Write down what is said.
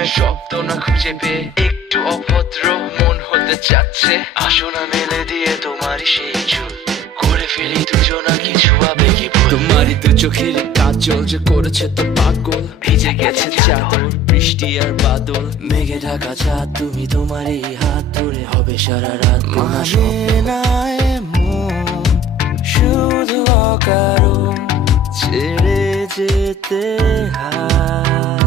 প্রেমের শব্দ না খুঁজে পেয়ে একটু অভদ্র মন হতে চাচ্ছে। আসো না মেলে দিয়ে তোমারই সেই চুল, করে ফেলি দুজনা কিছু আবেগী ভুল। তোমারই দু চোখের কাজল যে করেছে তো পাগল, ভিজে গেছে চাদর বৃষ্টি আর বাদল। মেঘে ঢাকা চাঁদ তুমি তোমারই হাত ধরে হবে সারা রাত। মানে না এমন শুধু অকারণ ছেড়ে যেতে হয়।